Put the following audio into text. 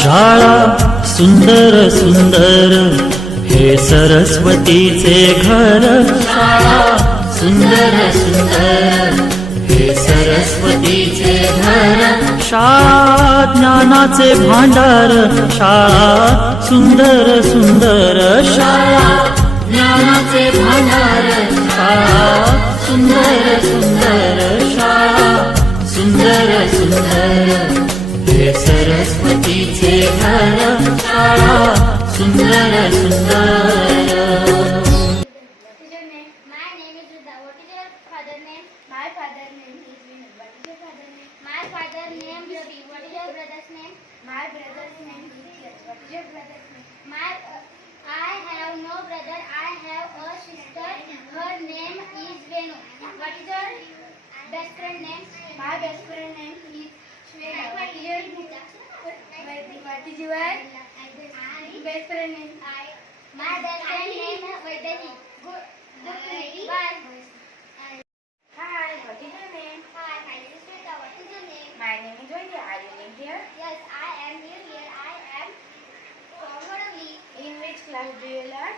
शाळा सुंदर सुंदर हे सरस्वतीचे घर. शाळा सुंदर सुंदर हे सरस्वतीचे घर. शाळा ज्ञानाचे भांडार. शाळा सुंदर सुंदर. शाळा ज्ञानाचे भांडार. शाळा सुंदर सुंदर. शाळा सुंदर सुंदर हे सरस्वतीचे घर. शाळा सुंदर सुंदर. My name is Ruda. What is your father name? My father name is Vinod. What is your father name? My father name is Ravi. What is your brother's name? My brother's name is Yash. What is your brother's name? I have no brother. I have a sister. Her name is Venu. What is your best friend name? My best friend name is Shweta. What is your best friend name? My best friend name is Vaidani. Good. Bye. Hi, what is your name? Hi, my name is Shweta. What is your name? My name is Joya. Are you in here? Yes, I am new here. I am from Waravli. In which class do you learn?